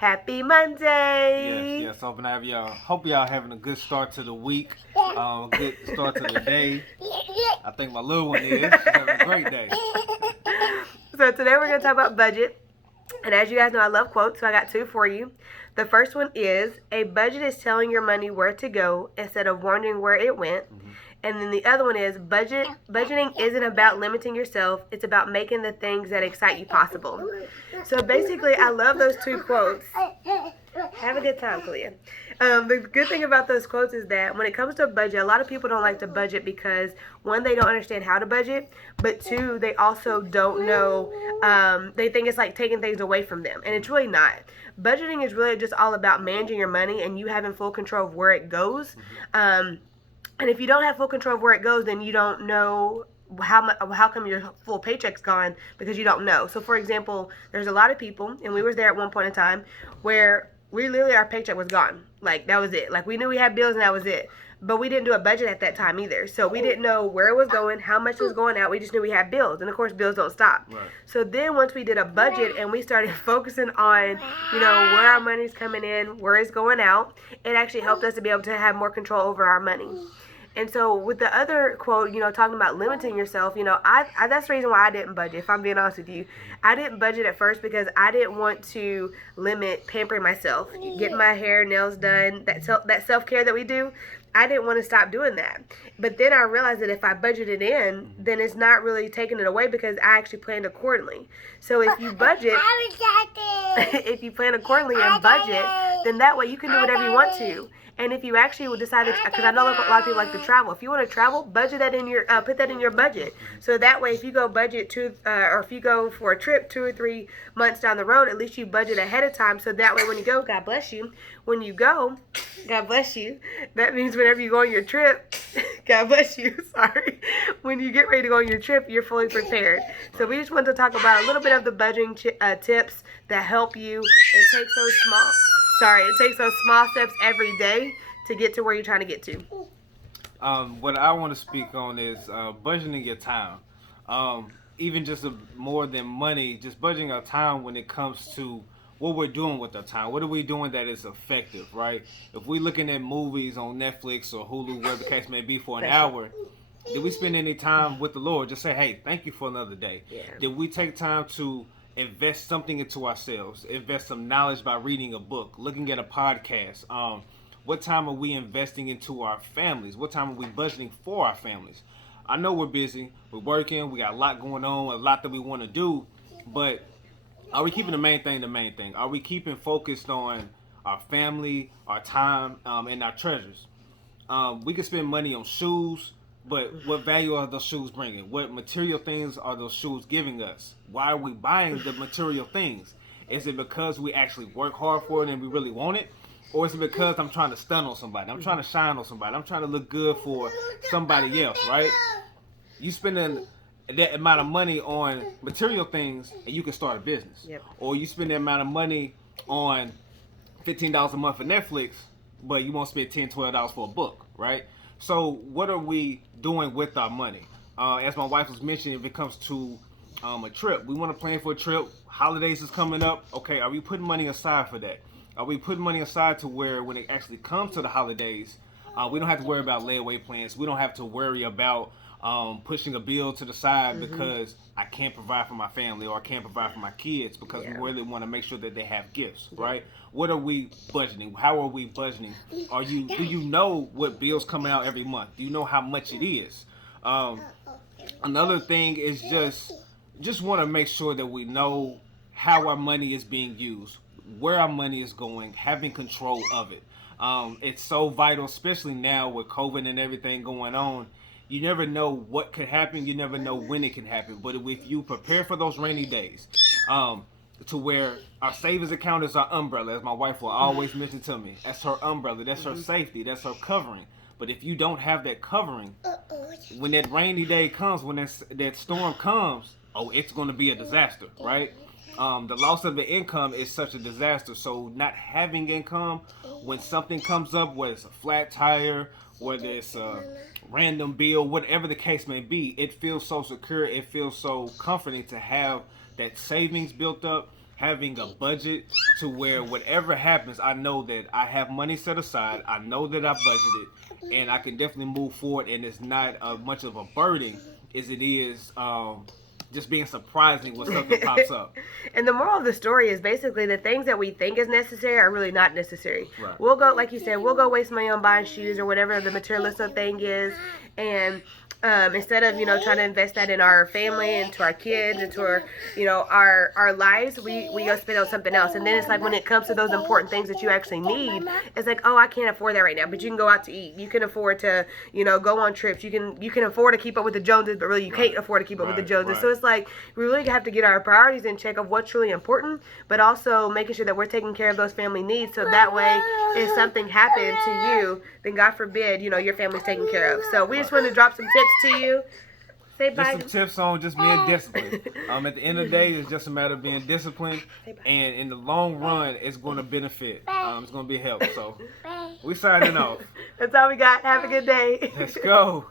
Happy Monday. Yes. Hope y'all having a good start to the week. Good start to the day. I think my little one is. She's having a great day. So today we're going to talk about budget. And as you guys know, I love quotes, so I got two for you. The first one is, a budget is telling your money where to go instead of wondering where it went. And then the other one is, budgeting isn't about limiting yourself. It's about making the things that excite you possible. So basically, I love those two quotes. Have a good time, Keliah. The good thing about those quotes is that when it comes to a budget, a lot of people don't like to budget because, one, they don't understand how to budget, but two, they also don't know, they think it's like taking things away from them, and it's really not. Budgeting is really just all about managing your money and you having full control of where it goes. And if you don't have full control of where it goes, then you don't know how come your full paycheck's gone, because you don't know. So for example, there's a lot of people, and we was there at one point in time, where we literally, our paycheck was gone. Like, that was it. Like, we knew we had bills and that was it. But we didn't do a budget at that time either. So we didn't know where it was going, how much was going out. We just knew we had bills. And of course, bills don't stop. Right. So then once we did a budget and we started focusing on, where our money's coming in, where it's going out, it actually helped us to be able to have more control over our money. And so with the other quote, talking about limiting yourself, I that's the reason why I didn't budget, if I'm being honest with you. I didn't budget at first because I didn't want to limit pampering myself, getting my hair, nails done, that self-care that we do. I didn't want to stop doing that. But then I realized that if I budget it in, then it's not really taking it away because I actually planned accordingly. So if you budget, if you plan accordingly and budget, then that way you can do whatever you want to. And if you actually would decide to, because I know a lot of people like to travel. If you want to travel, budget that in your, put that in your budget. So that way, if you go budget or if you go for a trip 2 or 3 months down the road, at least you budget ahead of time. So that way, when you go, God bless you. When you go, God bless you. That means whenever you go on your trip, God bless you. Sorry. When you get ready to go on your trip, you're fully prepared. So we just wanted to talk about a little bit of the budgeting tips that help you. It takes those small steps every day to get to where you're trying to get to. What I want to speak on is budgeting your time. Even just more than money, just budgeting our time when it comes to what we're doing with our time. What are we doing that is effective, right? If we're looking at movies on Netflix or Hulu, whatever the case may be, for an hour, did we spend any time with the Lord? Just say, hey, thank you for another day. Yeah. Did we take time to invest something into ourselves, invest some knowledge by reading a book, looking at a podcast? What time are we investing into our families? What time are we budgeting for our families? I know we're busy, we're working, we got a lot going on, a lot that we want to do, but are we keeping the main thing the main thing? Are we keeping focused on our family, our time, and our treasures? We can spend money on shoes, but what value are those shoes bringing? What material things are those shoes giving us? Why are we buying the material things? Is it because we actually work hard for it and we really want it? Or is it because I'm trying to stun on somebody? I'm trying to shine on somebody. I'm trying to look good for somebody else, right? You spending that amount of money on material things and you can start a business. Yep. Or you spend that amount of money on $15 a month for Netflix, but you won't spend $10, $12 for a book, right? So what are we doing with our money? As my wife was mentioning, if it comes to a trip, we want to plan for a trip. Holidays is coming up. Okay, are we putting money aside for that? Are we putting money aside to where when it actually comes to the holidays, we don't have to worry about layaway plans. We don't have to worry about pushing a bill to the side because I can't provide for my family or I can't provide for my kids because we really want to make sure that they have gifts, right? What are we budgeting? How are we budgeting? Do you know what bills coming out every month? Do you know how much it is? Another thing is just want to make sure that we know how our money is being used, where our money is going, having control of it. It's so vital, especially now with COVID and everything going on. You never know what could happen. You never know when it can happen. But if you prepare for those rainy days, to where our savings account is our umbrella, as my wife will always mention to me. That's her umbrella. That's her safety. That's her covering. But if you don't have that covering, when that rainy day comes, when that storm comes, it's going to be a disaster, right? The loss of the income is such a disaster. So not having income, when something comes up, whether it's a flat tire, whether it's a random bill, whatever the case may be, it feels so secure. It feels so comforting to have that savings built up, having a budget to where whatever happens, I know that I have money set aside. I know that I budgeted, and I can definitely move forward. And it's not much of a burden as it is just being surprising when something pops up. And the moral of the story is basically the things that we think is necessary are really not necessary. Right. We'll go, like you said, we'll go waste money on buying shoes or whatever the materialistic thing is, and instead of trying to invest that in our family, into our kids, into our lives, we go spend on something else. And then it's like when it comes to those important things that you actually need, it's like, oh, I can't afford that right now, but you can go out to eat, you can afford to go on trips, you can afford to keep up with the Joneses, but really you can't afford to keep up with the Joneses. So it's like we really have to get our priorities in check of what's really important, but also making sure that we're taking care of those family needs, so that way if something happened to you, then God forbid your family's taken care of. So we just wanted to drop some tips to you. Say bye. Just some tips on just being disciplined. At the end of the day, it's just a matter of being disciplined, and in the long run, it's going to benefit. It's going to be a help. So we signing off. That's all we got. Have a good day. Let's go.